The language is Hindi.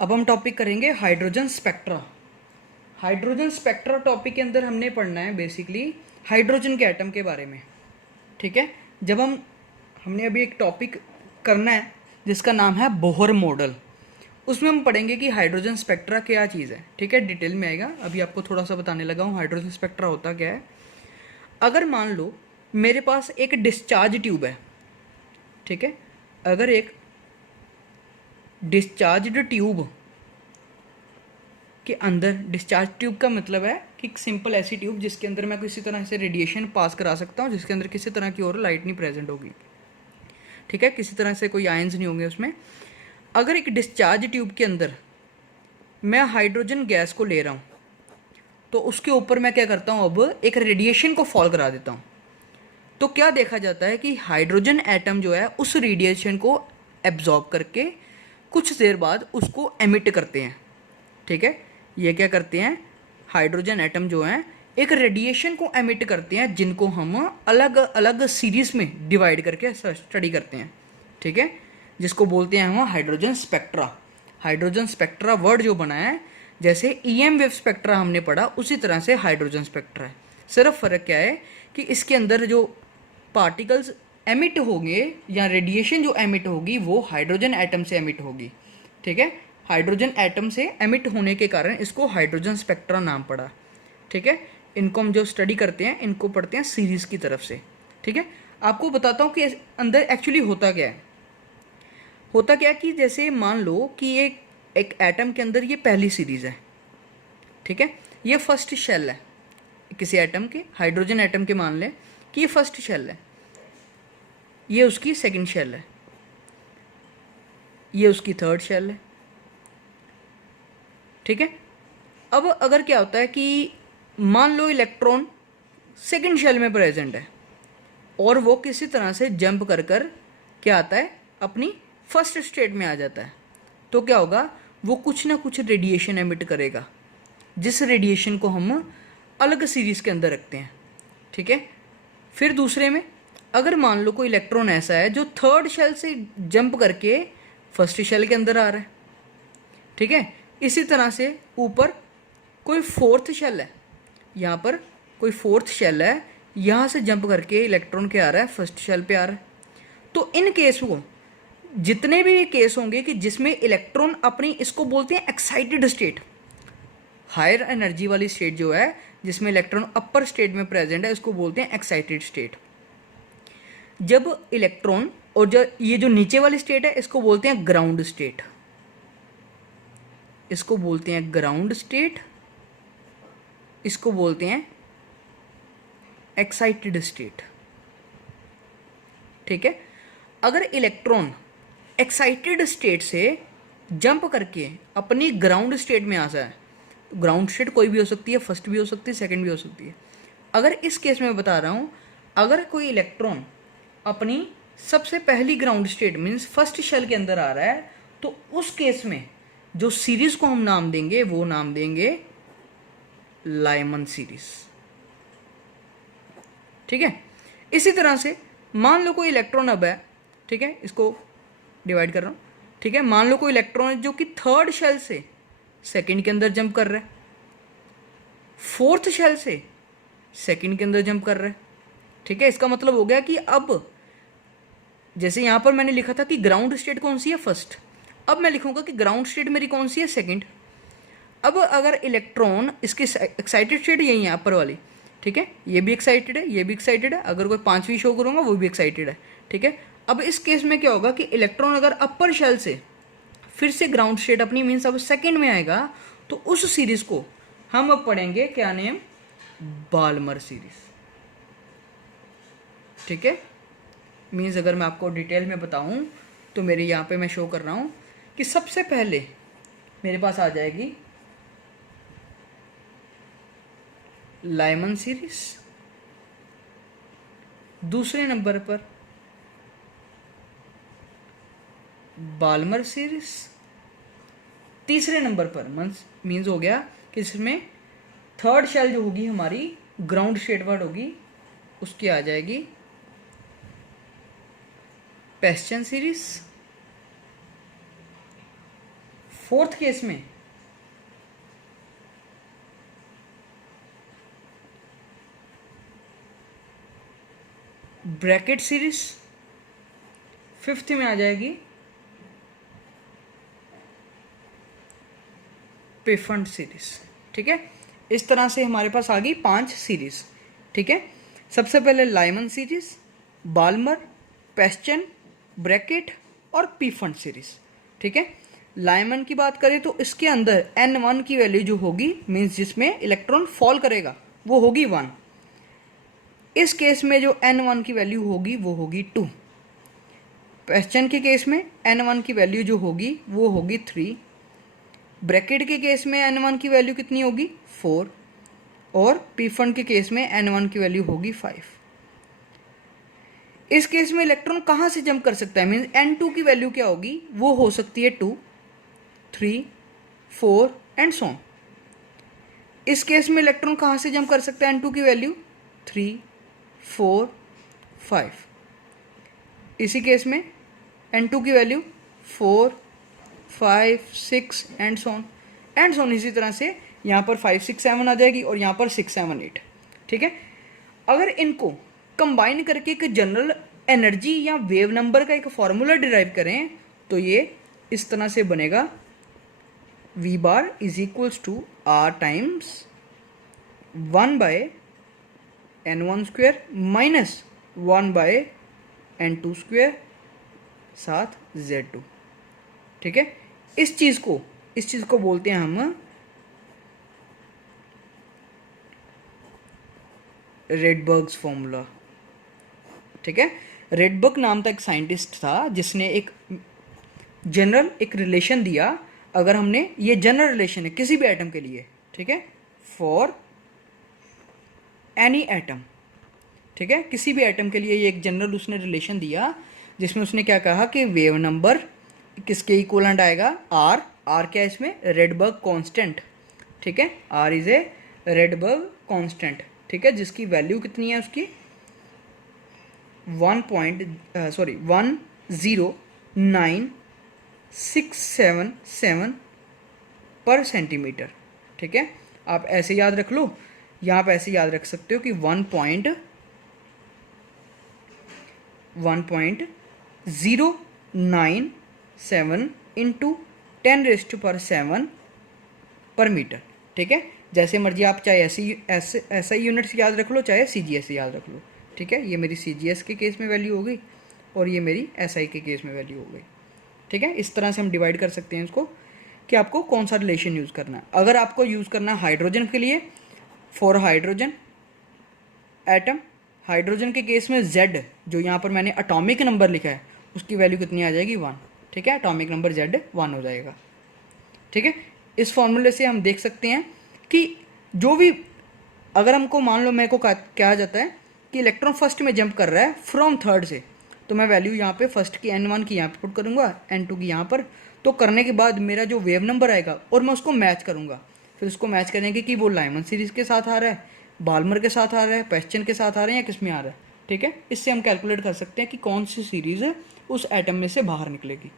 अब हम टॉपिक करेंगे hydrogen spectra. Hydrogen spectra topic के अंदर हमने पढ़ना है बेसिकली हाइड्रोजन के एटम के बारे में। ठीक है, जब हमने अभी एक टॉपिक करना है जिसका नाम है बोहर मॉडल, उसमें हम पढ़ेंगे कि हाइड्रोजन स्पेक्ट्रा क्या चीज़ है। ठीक है, डिटेल में आएगा। अभी आपको थोड़ा सा बताने लगा हूँ हाइड्रोजन स्पेक्ट्रा होता क्या है। अगर मान लो मेरे पास एक डिस्चार्ज ट्यूब है, ठीक है, अगर एक डिस्चार्ज्ड ट्यूब के अंदर, डिस्चार्ज ट्यूब का मतलब है कि सिंपल ऐसी ट्यूब जिसके अंदर मैं किसी तरह से रेडिएशन पास करा सकता हूँ, जिसके अंदर किसी तरह की और लाइट नहीं प्रेजेंट होगी। ठीक है, किसी तरह से कोई आयंस नहीं होंगे उसमें। अगर एक डिस्चार्ज ट्यूब के अंदर मैं हाइड्रोजन गैस को ले रहा हूँ तो उसके ऊपर मैं क्या करता हूँ, अब एक रेडिएशन को फॉल करा देता हूँ। तो क्या देखा जाता है कि हाइड्रोजन एटम जो है उस रेडिएशन को एब्जॉर्ब करके कुछ देर बाद उसको एमिट करते हैं। ठीक है, ये क्या करते हैं, हाइड्रोजन एटम जो हैं एक रेडिएशन को एमिट करते हैं, जिनको हम अलग अलग सीरीज में डिवाइड करके स्टडी करते हैं। ठीक है, जिसको बोलते हैं हम hydrogen spectra. Hydrogen spectra word जो बना है, जैसे ईएम वेव स्पेक्ट्रा हमने पढ़ा उसी तरह से हाइड्रोजन स्पेक्ट्रा है। सिर्फ फ़र्क क्या है कि इसके अंदर जो पार्टिकल्स एमिट होंगे या रेडिएशन जो एमिट होगी वो हाइड्रोजन एटम से एमिट होगी। ठीक है, हाइड्रोजन एटम से एमिट होने के कारण इसको हाइड्रोजन स्पेक्ट्रा नाम पड़ा। ठीक है, इनको हम जो स्टडी करते हैं इनको पढ़ते हैं सीरीज की तरफ से। ठीक है, आपको बताता हूँ कि अंदर एक्चुअली होता क्या है। होता क्या है कि जैसे मान लो कि एक एटम के अंदर ये पहली सीरीज है। ठीक है, ये फर्स्ट शेल है किसी एटम के, हाइड्रोजन एटम के मान लें कि ये फर्स्ट शेल है, ये उसकी सेकंड शेल है, ये उसकी थर्ड शेल है। ठीक है, अब अगर क्या होता है कि मान लो इलेक्ट्रॉन सेकंड शेल में प्रेजेंट है और वो किसी तरह से जंप कर कर क्या आता है, अपनी फर्स्ट स्टेट में आ जाता है, तो क्या होगा, वो कुछ ना कुछ रेडिएशन एमिट करेगा, जिस रेडिएशन को हम अलग सीरीज के अंदर रखते हैं। ठीक है, फिर दूसरे में अगर मान लो कोई इलेक्ट्रॉन ऐसा है जो थर्ड शेल से जंप करके फर्स्ट शेल के अंदर आ रहा है। ठीक है, इसी तरह से ऊपर कोई फोर्थ शेल है, यहाँ पर कोई फोर्थ शेल है, यहाँ से जंप करके इलेक्ट्रॉन क्या आ रहा है, फर्स्ट शेल पे आ रहा है। तो इन केस को, जितने भी केस होंगे कि जिसमें इलेक्ट्रॉन अपनी, इसको बोलते हैं एक्साइटेड स्टेट, हायर एनर्जी वाली स्टेट जो है जिसमें इलेक्ट्रॉन अपर स्टेट में प्रेजेंट है, इसको बोलते हैं एक्साइटेड स्टेट। जब इलेक्ट्रॉन और जो ये जो नीचे वाली स्टेट है इसको बोलते हैं ग्राउंड स्टेट, इसको बोलते हैं ग्राउंड स्टेट, इसको बोलते हैं एक्साइटेड स्टेट। ठीक है, अगर इलेक्ट्रॉन एक्साइटेड स्टेट से जंप करके अपनी ग्राउंड स्टेट में आ जाए, ग्राउंड स्टेट कोई भी हो सकती है, फर्स्ट भी हो सकती है, सेकंड भी हो सकती है। अगर इस केस में बता रहा हूँ, अगर कोई इलेक्ट्रॉन अपनी सबसे पहली ground state means first shell के अंदर आ रहा है, तो उस केस में जो सीरीज को हम नाम देंगे वो नाम देंगे लाइमन सीरीज। ठीक है, इसी तरह से मान लो कोई इलेक्ट्रॉन अब है, ठीक है, इसको डिवाइड कर रहा हूँ। ठीक है, मान लो कोई इलेक्ट्रॉन है जो कि थर्ड शेल से सेकंड के अंदर जंप कर रहा है, फोर्थ शेल से सेकंड के अंदर जंप कर रहा है। ठीक है, इसका मतलब हो गया कि अब जैसे यहाँ पर मैंने लिखा था कि ग्राउंड स्टेट कौन सी है, फर्स्ट, अब मैं लिखूंगा कि ग्राउंड स्टेट मेरी कौन सी है, सेकंड। अब अगर इलेक्ट्रॉन, इसकी एक्साइटेड स्टेट यही है अपर वाली, ठीक है, ये भी एक्साइटेड है, ये भी एक्साइटेड है, अगर कोई पांचवी शो करूंगा वो भी एक्साइटेड है। ठीक है, अब इस केस में क्या होगा कि इलेक्ट्रॉन अगर अपर शेल से फिर से ग्राउंड स्टेट अपनी मीन्स अब सेकंड में आएगा, तो उस सीरीज को हम अब पढ़ेंगे क्या नेम, बाल्मर सीरीज। ठीक है, मीन्स अगर मैं आपको डिटेल में बताऊं तो मेरे यहाँ पे मैं शो कर रहा हूँ कि सबसे पहले मेरे पास आ जाएगी लाइमन सीरीज, दूसरे नंबर पर बाल्मर सीरीज, तीसरे नंबर पर मीन्स हो गया कि इसमें थर्ड शेल जो होगी हमारी ग्राउंड स्टेट वर्ड होगी, उसकी आ जाएगी पेस्चन सीरीज, फोर्थ केस में ब्रैकेट सीरीज, फिफ्थ में आ जाएगी पेफंड सीरीज। ठीक है, इस तरह से हमारे पास आ गई 5 सीरीज। ठीक है, सबसे पहले लाइमन सीरीज, बाल्मर, पेस्चन, ब्रैकेट और पीफंड सीरीज। ठीक है, लाइमन की बात करें तो इसके अंदर N1 की वैल्यू जो होगी, मीन्स जिसमें इलेक्ट्रॉन फॉल करेगा, वो होगी 1। इस केस में जो N1 की वैल्यू होगी वो होगी 2। पेस्चन के केस में N1 की वैल्यू जो होगी वो होगी 3। ब्रैकेट के केस में N1 की वैल्यू कितनी होगी 4 और पीफंड के केस में N1 की वैल्यू होगी 5। इस केस में इलेक्ट्रॉन कहाँ से जंप कर सकता है, मीन्स N2 की वैल्यू क्या होगी, वो हो सकती है 2, 3, 4 एंड सो ऑन। इस केस में इलेक्ट्रॉन कहाँ से जंप कर सकता है N2 की वैल्यू 3, 4, 5। इसी केस में N2 की वैल्यू 4, 5, 6 एंड सो ऑन। इसी तरह से यहाँ पर 5, 6, 7 आ जाएगी और यहाँ पर 6, 7, 8। ठीक है, अगर इनको कंबाइन करके एक जनरल एनर्जी या वेव नंबर का एक फॉर्मूला डिराइव करें तो ये इस तरह से बनेगा, V bar is equals to R times 1/N1 square minus 1/N2 square साथ Z2। ठीक है, इस चीज़ को बोलते हैं हम रेडबर्ग्स फॉर्मूला। ठीक है, रेडबर्ग नाम का एक साइंटिस्ट था जिसने एक जनरल एक रिलेशन दिया। अगर हमने ये जनरल रिलेशन है किसी भी एटम के लिए, ठीक है, फॉर एनी एटम। ठीक है, किसी भी एटम के लिए ये एक जनरल उसने रिलेशन दिया जिसमें उसने क्या कहा कि वेव नंबर किसके इक्वलेंट आएगा, आर क्या है इसमें, रेडबर्ग कांस्टेंट। ठीक है, R is a Rydberg constant. ठीक है, जिसकी वैल्यू कितनी है उसकी 1.10967 पर सेंटीमीटर। ठीक है, आप ऐसे याद रख लो, यहाँ पे ऐसे याद रख सकते हो कि 1.097 इंटू 10⁻⁷ पर मीटर। ठीक है, जैसे मर्जी आप चाहे ऐसा यूनिट्स याद रख लो, चाहे CGS याद रख लो। ठीक है, ये मेरी CGS के केस में वैल्यू हो गई और ये मेरी SI के केस में वैल्यू हो गई। ठीक है, इस तरह से हम डिवाइड कर सकते हैं इसको कि आपको कौन सा रिलेशन यूज़ करना है। अगर आपको यूज़ करना है हाइड्रोजन के लिए, फॉर हाइड्रोजन एटम, हाइड्रोजन के केस में Z जो यहाँ पर मैंने एटॉमिक नंबर लिखा है उसकी वैल्यू कितनी आ जाएगी 1। ठीक है, एटॉमिक नंबर Z 1 हो जाएगा। ठीक है, इस फॉर्मूले से हम देख सकते हैं कि जो भी, अगर हमको मान लो मेरे को कहा जाता है कि इलेक्ट्रॉन फर्स्ट में जंप कर रहा है फ्रॉम थर्ड से, तो मैं वैल्यू यहाँ पे फर्स्ट की N1 की यहाँ पे पुट करूँगा, N2 की यहाँ पर। तो करने के बाद मेरा जो वेव नंबर आएगा और मैं उसको मैच करूँगा, फिर उसको मैच करेंगे कि वो लाइमन सीरीज़ के साथ आ रहा है, बाल्मर के साथ आ रहा है, पेस्चन के साथ आ रहे हैं या किस में आ रहा है। ठीक है, इससे हम कैलकुलेट कर सकते हैं कि कौन सी सीरीज़ उस एटम में से बाहर निकलेगी।